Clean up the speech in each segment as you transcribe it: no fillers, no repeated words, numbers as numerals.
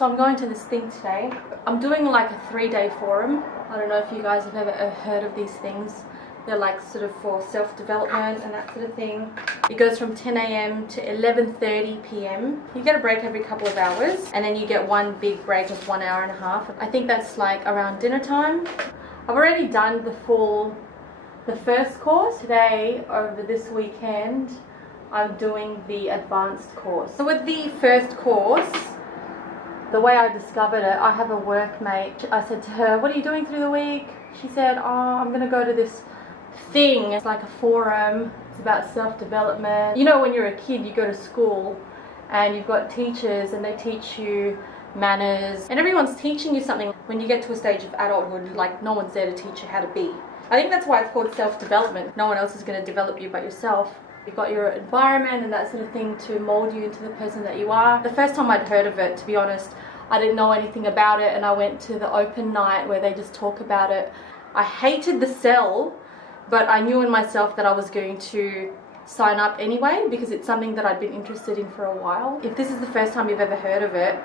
So I'm going to this thing today. I'm doing like a 3-day forum. I don't know if you guys have ever heard of these things. They're like sort of for self-development and that sort of thing. It goes from 10 a.m. to 11:30 p.m. You get a break every couple of hours, and then you get one big break of 1 hour and a half. I think that's like around dinner time. I've already done the first course. Today, over this weekend, I'm doing the advanced course. So with the first course, the way I discovered it, I have a workmate. I said to her, "What are you doing through the week?" She said, "Oh, I'm gonna go to this thing. It's like a forum. It's about self-development. You know, when you're a kid, you go to school and you've got teachers and they teach you manners and everyone's teaching you something. When you get to a stage of adulthood, like no one's there to teach you how to be. I think that's why it's called self-development. No one else is going to develop you but yourself. You've got your environment and that sort of thing to mold you into the person that you are." The first time I'd heard of it, to be honest, I didn't know anything about it, and I went to the open night where they just talk about it. I hated the sell, but I knew in myself that I was going to sign up anyway because it's something that I'd been interested in for a while. If this is the first time you've ever heard of it,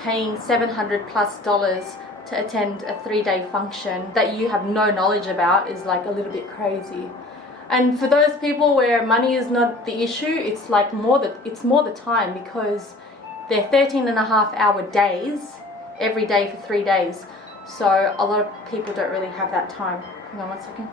paying $700+ to attend a 3-day function that you have no knowledge about is like a little bit crazy. And for those people where money is not the issue, it's like more the time, because they're 13.5-hour days every day for 3 days. So a lot of people don't really have that time. Hang on one second.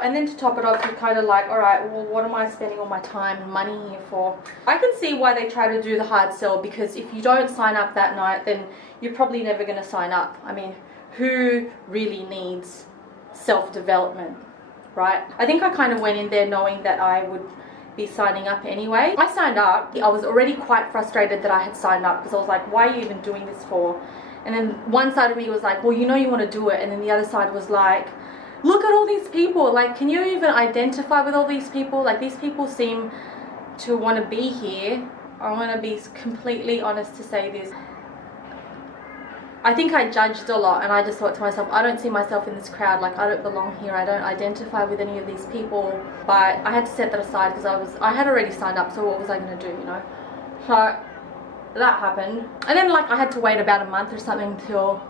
And then to top it off, you're kind of like, all right, well, what am I spending all my time and money here for? I can see why they try to do the hard sell, because if you don't sign up that night, then you're probably never going to sign up. I mean, who really needs self-development, right? I think I kind of went in there knowing that I would be signing up anyway. I signed up. I was already quite frustrated that I had signed up, because I was like, why are you even doing this for? And then one side of me was like, well, you know you want to do it. And then the other side was like, look at all these people. Like, can you even identify with all these people? Like, these people seem to want to be here. I want to be completely honest to say this. I think I judged a lot, and I just thought to myself, I don't see myself in this crowd. Like, I don't belong here. I don't identify with any of these people. But I had to set that aside because I had already signed up, so what was I going to do, you know? So that happened. And then, like, I had to wait about a month or something till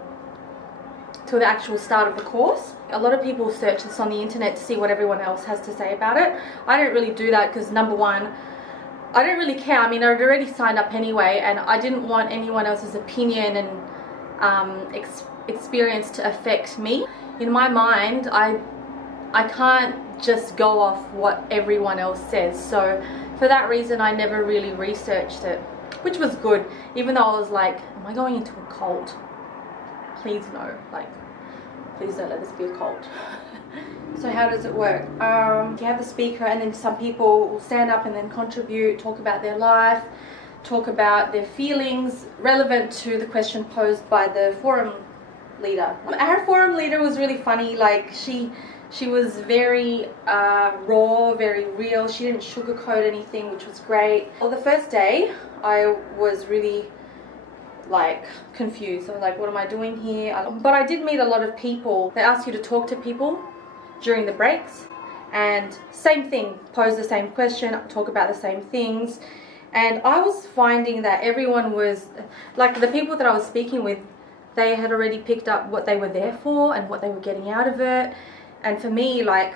the actual start of the course. A lot of people search this on the internet to see what everyone else has to say about it. I don't really do that because, number one, I don't really care. I mean, I'd already signed up anyway, and I didn't want anyone else's opinion and experience to affect me. In my mind, I can't just go off what everyone else says. So for that reason, I never really researched it, which was good, even though I was like, am I going into a cult? Please no, like, please don't let this be a cult. So how does it work? You have the speaker, and then some people will stand up and then contribute, talk about their life, talk about their feelings relevant to the question posed by the forum leader. Our forum leader was really funny. Like, she was very raw, very real. She didn't sugarcoat anything, which was great. Well, the first day I was really like confused. I was like, what am I doing here? But I did meet a lot of people. They ask you to talk to people during the breaks, and same thing, pose the same question, talk about the same things. And I was finding that everyone was, like, the people that I was speaking with, they had already picked up what they were there for and what they were getting out of it. And for me, like,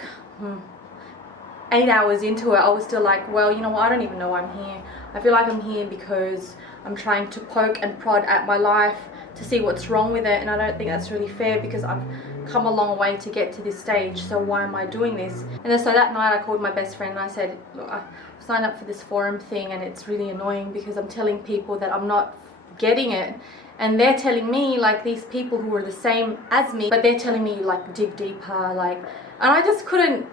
8 hours into it, I was still like, well, you know what, I don't even know why I'm here. I feel like I'm here because I'm trying to poke and prod at my life to see what's wrong with it, and I don't think that's really fair because I've come a long way to get to this stage, so why am I doing this? And then so that night I called my best friend and I said, look, I signed up for this forum thing and it's really annoying because I'm telling people that I'm not getting it, and they're telling me, like, these people who are the same as me, but they're telling me, like, dig deeper, like, and I just couldn't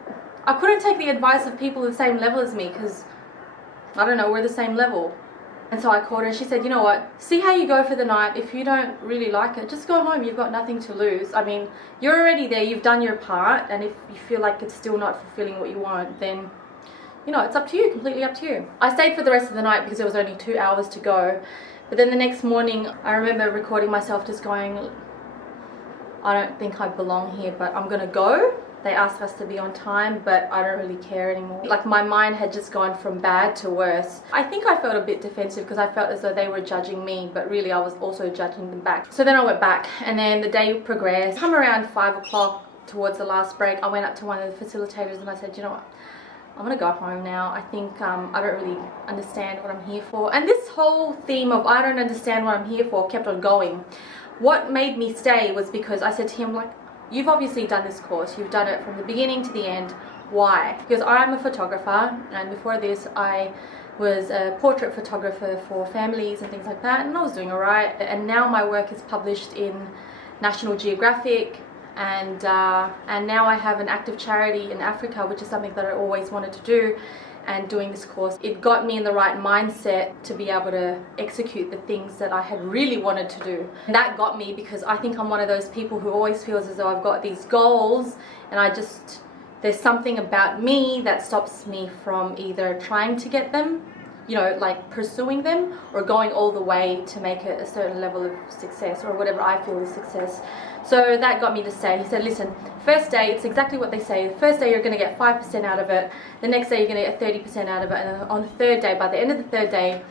take the advice of people the same level as me, because I don't know, we're the same level. And so I called her and she said, you know what, see how you go for the night. If you don't really like it, just go home. You've got nothing to lose. I mean, you're already there, you've done your part, and if you feel like it's still not fulfilling what you want, then, you know, it's up to you, completely up to you. I stayed for the rest of the night because there was only 2 hours to go. But then the next morning, I remember recording myself just going, I don't think I belong here, but I'm gonna go. they ask us to be on time, but I don't really care anymore. Like, my mind had just gone from bad to worse. I think I felt a bit defensive because I felt as though they were judging me, but really I was also judging them back. So then I went back, and then the day progressed. Come around 5 o'clock towards the last break, I went up to one of the facilitators and I said, you know what, I'm gonna go home now. I think I don't really understand what I'm here for. And this whole theme of I don't understand what I'm here for kept on going. What made me stay was because I said to him, like, you've obviously done this course, you've done it from the beginning to the end. Why? Because I'm a photographer, and before this I was a portrait photographer for families and things like that, and I was doing alright. And now my work is published in National Geographic, and now I have an active charity in Africa, which is something that I always wanted to do. And doing this course, it got me in the right mindset to be able to execute the things that I had really wanted to do. And that got me because I think I'm one of those people who always feels as though I've got these goals, and there's something about me that stops me from either trying to get them, you know, like pursuing them, or going all the way to make it a certain level of success, or whatever I feel is success. So that got me to stay. He said, listen, first day, it's exactly what they say. The first day you're going to get 5% out of it. The next day you're going to get 30% out of it. And on the third day, by the end of the third day,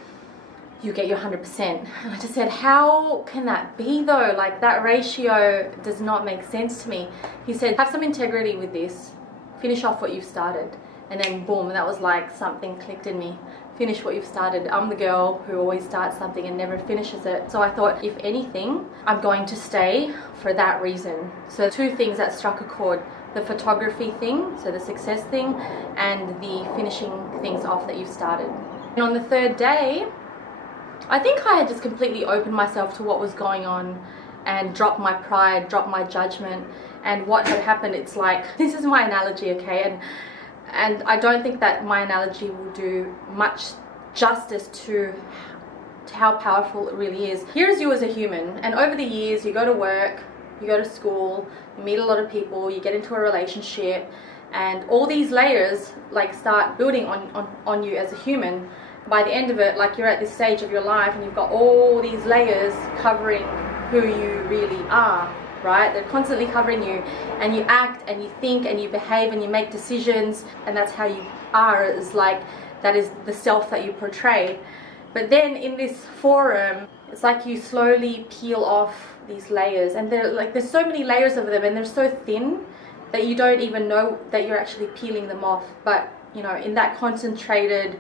you get your 100%. And I just said, how can that be though? Like, that ratio does not make sense to me. He said, have some integrity with this. Finish off what you've started. And then boom, that was like something clicked in me. Finish what you've started. I'm the girl who always starts something and never finishes it. So I thought, if anything, I'm going to stay for that reason. So 2 things that struck a chord: the photography thing, so the success thing, and the finishing things off that you've started. And on the third day, I think I had just completely opened myself to what was going on and dropped my pride, dropped my judgment. And what had happened, it's like, this is my analogy, okay? And I don't think that my analogy will do much justice to how powerful it really is. Here's you as a human, and over the years you go to work, you go to school, you meet a lot of people, you get into a relationship, and all these layers like start building on you as a human. By the end of it, like, you're at this stage of your life and you've got all these layers covering who you really are. Right? They're constantly covering you, and you act and you think and you behave and you make decisions, and that's how you are. Is like, that is the self that you portray. But then in this forum, it's like you slowly peel off these layers, and there's so many layers of them, and they're so thin that you don't even know that you're actually peeling them off. But you know, in that concentrated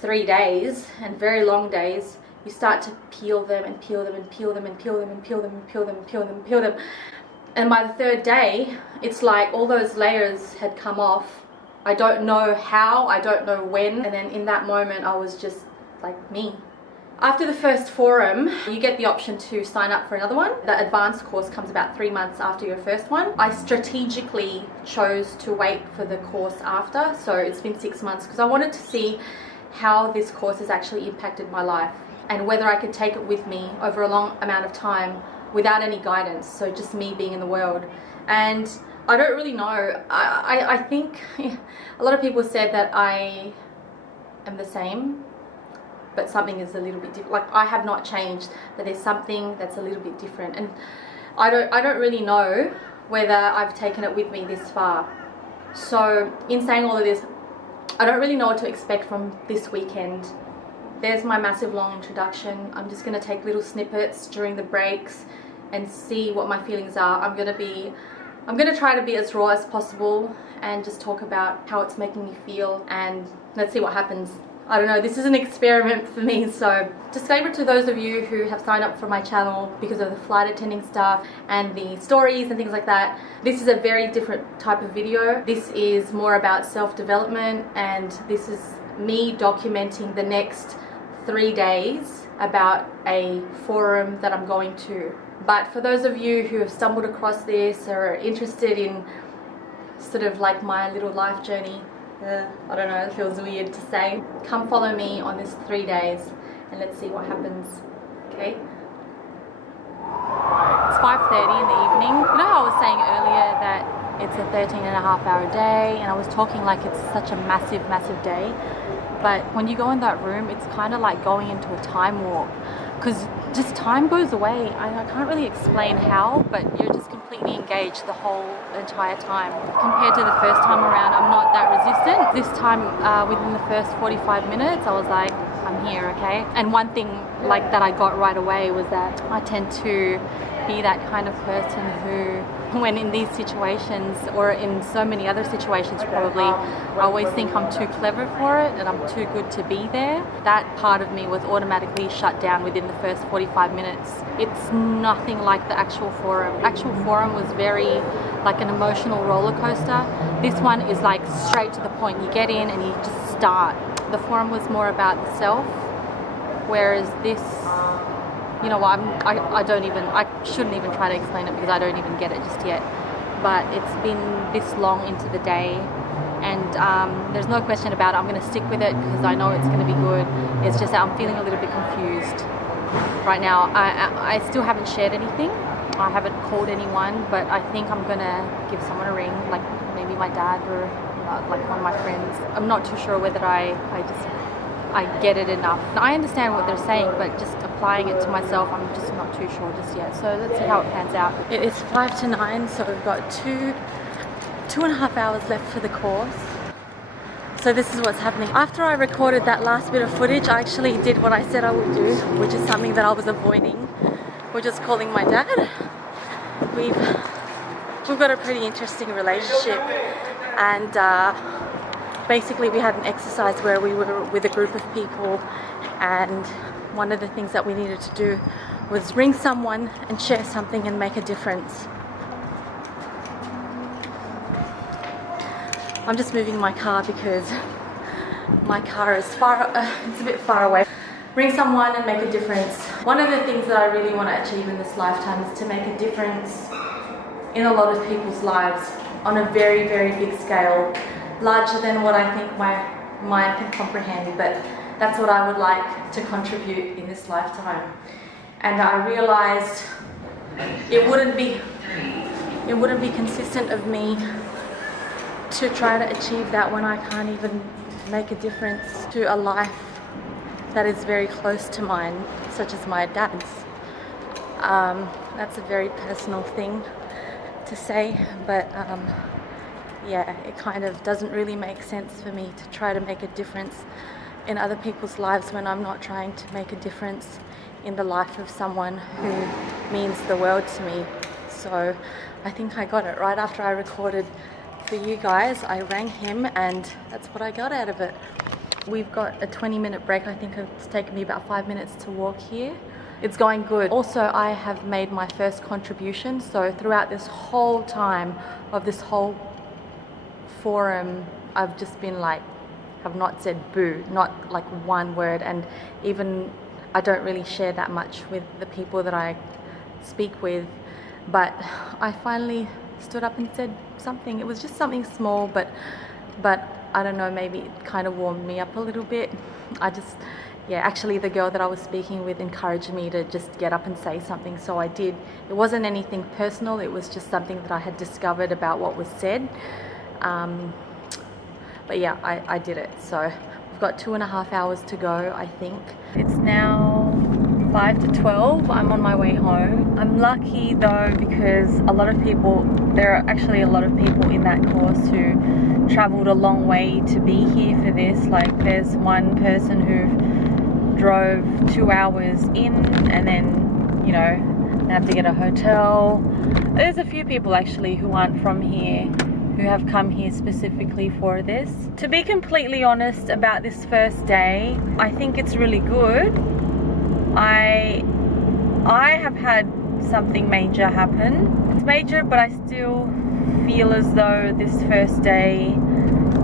3 days, and very long days, you start to peel them and peel them and peel them and peel them and peel them and peel them and peel them and peel them. And by the third day, it's like all those layers had come off. I don't know how, I don't know when. And then in that moment, I was just like me. After the first forum, you get the option to sign up for another one. The advanced course comes about 3 months after your first one. I strategically chose to wait for the course after, so it's been 6 months, because I wanted to see how this course has actually impacted my life, and whether I could take it with me over a long amount of time without any guidance, so just me being in the world. And I don't really know. I think a lot of people said that I am the same, but something is a little bit different. Like, I have not changed, but there's something that's a little bit different. And I don't really know whether I've taken it with me this far. So in saying all of this, I don't really know what to expect from this weekend. There's my massive long introduction. I'm just going to take little snippets during the breaks and see what my feelings are. I'm going to try to be as raw as possible and just talk about how it's making me feel, and let's see what happens. I don't know, this is an experiment for me. So disclaimer to those of you who have signed up for my channel because of the flight attending stuff and the stories and things like that. This is a very different type of video. This is more about self-development, and this is me documenting the next 3 days about a forum that I'm going to. But for those of you who have stumbled across this or are interested in sort of like my little life journey, I don't know, it feels weird to say, come follow me on this 3 days and let's see what happens. Okay? It's 5:30 in the evening. You know how I was saying earlier that it's a 13.5-hour day, and I was talking like it's such a massive day. But when you go in that room, it's kind of like going into a time warp, because just time goes away. I can't really explain how, but you're just completely engaged the whole entire time. Compared to the first time around, I'm not that resistant. This time, within the first 45 minutes, I was like, I'm here, okay? And one thing like that I got right away was that I tend to be that kind of person who, when in these situations, or in so many other situations probably, I always think I'm too clever for it and I'm too good to be there. That part of me was automatically shut down within the first 45 minutes. It's nothing like the actual forum. Actual forum was very like an emotional roller coaster. This one is like straight to the point. You get in and you just start. The forum was more about the self, whereas this, you know, I shouldn't even try to explain it because I don't even get it just yet. But it's been this long into the day, and there's no question about it. I'm going to stick with it because I know it's going to be good. It's just that I'm feeling a little bit confused right now. I still haven't shared anything. I haven't called anyone, but I think I'm going to give someone a ring, like maybe my dad or like one of my friends. I'm not too sure whether I get it enough. I understand what they're saying, but just applying it to myself, I'm just not too sure just yet. So let's see how it pans out. It is 5 to 9, so we've got two and a half hours left for the course. So this is what's happening. After I recorded that last bit of footage, I actually did what I said I would do, which is something that I was avoiding, which is calling my dad. We've got a pretty interesting relationship, and basically we had an exercise where we were with a group of people, and one of the things that we needed to do was ring someone and share something and make a difference. I'm just moving my car because my car is it's a bit far away. Ring someone and make a difference. One of the things that I really want to achieve in this lifetime is to make a difference in a lot of people's lives on a very, very big scale, larger than what I think my mind can comprehend, but that's what I would like to contribute in this lifetime. And I realized it wouldn't be consistent of me to try to achieve that when I can't even make a difference to a life that is very close to mine, such as my dad's. That's a very personal thing to say, but yeah, it kind of doesn't really make sense for me to try to make a difference in other people's lives when I'm not trying to make a difference in the life of someone who means the world to me. So I think I got it right after I recorded for you guys. I rang him and that's what I got out of it. We've got a 20-minute break. I think it's taken me about 5 minutes to walk here. It's going good. Also, I have made my first contribution. So throughout this whole time of this whole forum, I've just been like, have not said boo, not like one word. And even I don't really share that much with the people that I speak with. But I finally stood up and said something. It was just something small, but I don't know, maybe it kind of warmed me up a little bit. Yeah, actually the girl that I was speaking with encouraged me to just get up and say something, so I did. It wasn't anything personal, it was just something that I had discovered about what was said. But yeah, I did it. So we've got 2.5 hours to go, I think. It's now 5 to 12. I'm on my way home. I'm lucky though because there are actually a lot of people in that course who traveled a long way to be here for this. Like there's one person who drove 2 hours in and then, you know, they have to get a hotel. There's a few people actually who aren't from here who have come here specifically for this. To be completely honest about this first day, I think it's really good. I have had something major happen. It's major, but I still feel as though this first day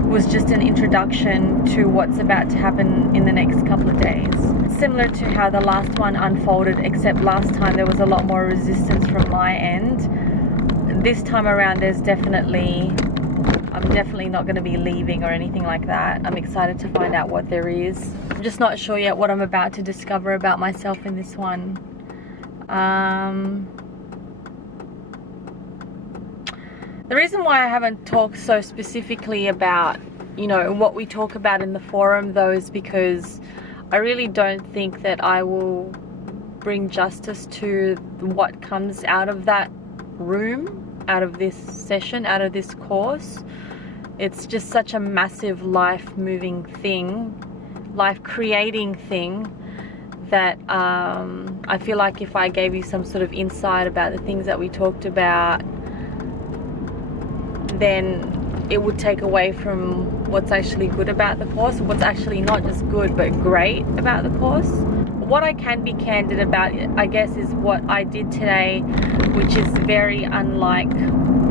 was just an introduction to what's about to happen in the next couple of days. Similar to how the last one unfolded, except last time there was a lot more resistance from my end. This time around I'm definitely not going to be leaving or anything like that. I'm excited to find out what there is. I'm just not sure yet what I'm about to discover about myself in this one. The reason why I haven't talked so specifically about, you know, what we talk about in the forum though is because I really don't think that I will bring justice to what comes out of that room, out of this session, out of this course. It's just such a massive life-moving thing, life-creating thing, that I feel like if I gave you some sort of insight about the things that we talked about, then it would take away from what's actually good about the course, what's actually not just good but great about the course. What I can be candid about, I guess, is what I did today, which is very unlike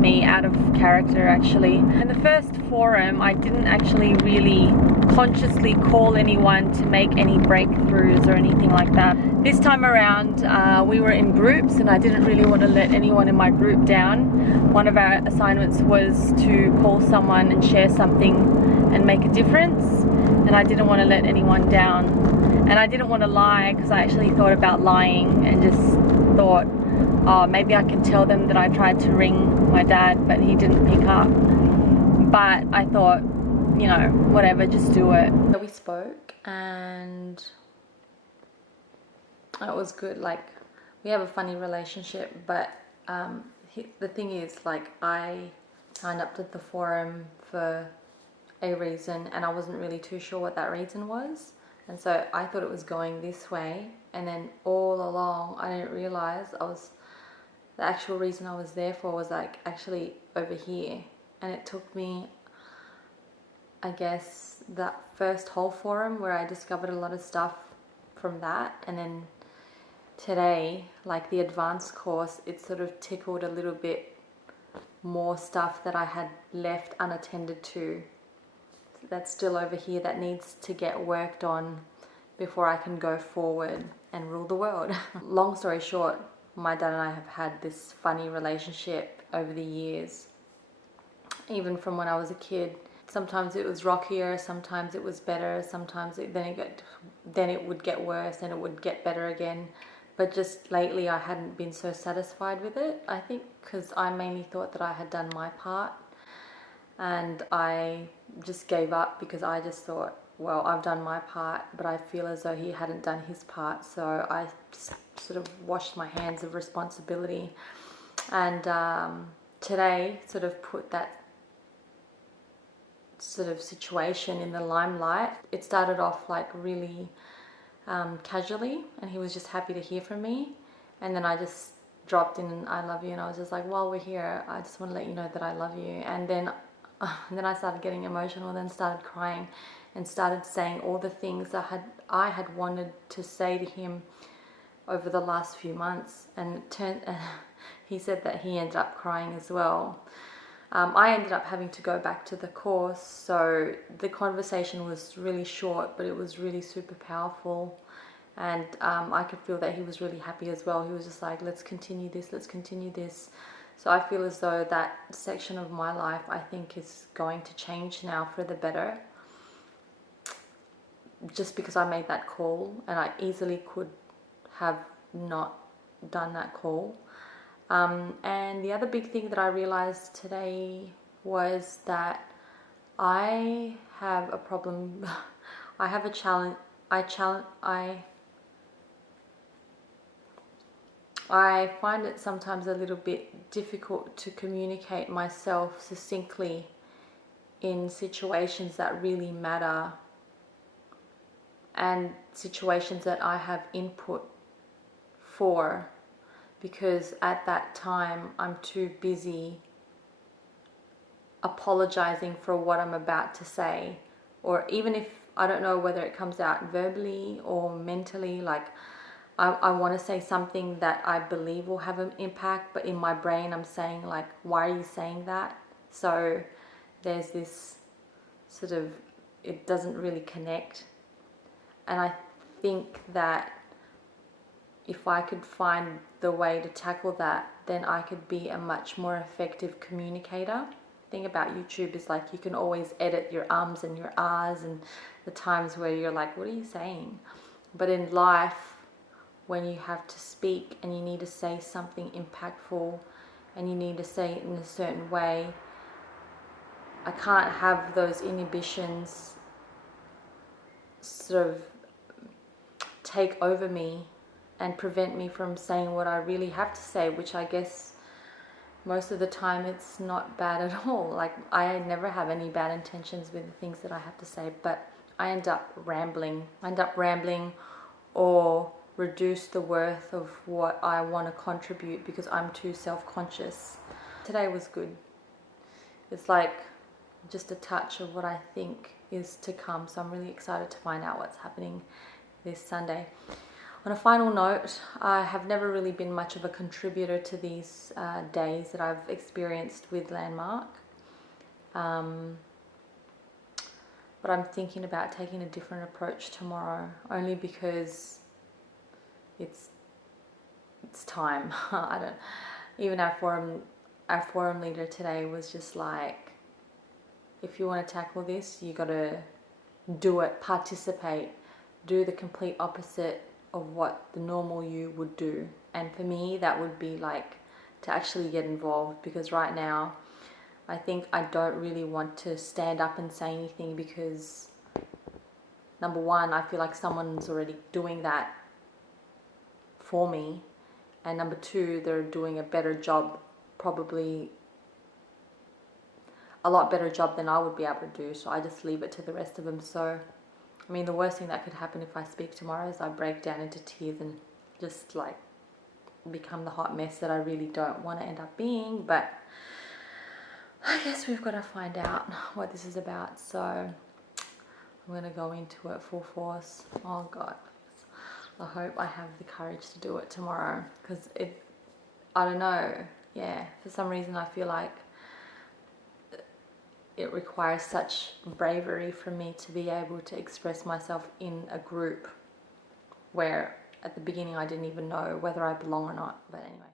me, out of character actually. In the first forum, I didn't actually really consciously call anyone to make any breakthroughs or anything like that. This time around, we were in groups and I didn't really want to let anyone in my group down. One of our assignments was to call someone and share something and make a difference, and I didn't want to let anyone down. And I didn't want to lie, because I actually thought about lying and just thought, oh, maybe I can tell them that I tried to ring my dad but he didn't pick up. But I thought, you know, whatever, just do it. So we spoke and it was good. Like, we have a funny relationship, but the thing is, like, I signed up to the forum for a reason and I wasn't really too sure what that reason was. And so I thought it was going this way, and then all along I didn't realize the actual reason I was there for was like actually over here. And it took me, I guess, that first whole forum where I discovered a lot of stuff from that, and then today, like the advanced course, it sort of tickled a little bit more stuff that I had left unattended to, that's still over here, that needs to get worked on before I can go forward and rule the world. Long story short, my dad and I have had this funny relationship over the years, even from when I was a kid. Sometimes it was rockier, sometimes it was better, sometimes then it would get worse and it would get better again. But just lately I hadn't been so satisfied with it, I think because I mainly thought that I had done my part, and I just gave up because I just thought, well, I've done my part, but I feel as though he hadn't done his part. So I sort of washed my hands of responsibility, and today sort of put that sort of situation in the limelight. It started off like really casually, and he was just happy to hear from me, and then I just dropped in an I love you, and I was just like, while we're here, I just want to let you know that I love you. And then I started getting emotional, then started crying and started saying all the things I had wanted to say to him over the last few months. And he said that he ended up crying as well. I ended up having to go back to the course, so the conversation was really short, but it was really super powerful. And I could feel that he was really happy as well. He was just like, let's continue this, let's continue this. So I feel as though that section of my life, I think, is going to change now for the better, just because I made that call, and I easily could have not done that call. And the other big thing that I realized today was that I have a problem. I have a challenge. I find it sometimes a little bit difficult to communicate myself succinctly in situations that really matter and situations that I have input for, because at that time I'm too busy apologizing for what I'm about to say, or even if I don't know whether it comes out verbally or mentally, like I want to say something that I believe will have an impact, but in my brain I'm saying like, why are you saying that? So there's this sort of, it doesn't really connect. And I think that if I could find the way to tackle that, then I could be a much more effective communicator. The thing about YouTube is, like, you can always edit your ums and your ahs and the times where you're like, what are you saying? But in life, when you have to speak and you need to say something impactful and you need to say it in a certain way, I can't have those inhibitions sort of take over me and prevent me from saying what I really have to say, which I guess most of the time it's not bad at all. Like, I never have any bad intentions with the things that I have to say, but I end up rambling. Or reduce the worth of what I want to contribute because I'm too self-conscious. Today was good. It's like just a touch of what I think is to come, so I'm really excited to find out what's happening this Sunday. On a final note, I have never really been much of a contributor to these days that I've experienced with Landmark. But I'm thinking about taking a different approach tomorrow, only because it's time. I don't. Even our forum leader today was just like, if you want to tackle this, you got to do it, participate, do the complete opposite of what the normal you would do. And for me, that would be like to actually get involved, because right now I think I don't really want to stand up and say anything because, number one, I feel like someone's already doing that for me, and number two, they're doing a better job, probably a lot better job than I would be able to do, so I just leave it to the rest of them. So I mean, the worst thing that could happen if I speak tomorrow is I break down into tears and just like become the hot mess that I really don't want to end up being. But I guess we've got to find out what this is about, so I'm going to go into it full force. Oh God, I hope I have the courage to do it tomorrow, because I don't know, yeah, for some reason I feel like it requires such bravery for me to be able to express myself in a group where at the beginning I didn't even know whether I belong or not. But anyway.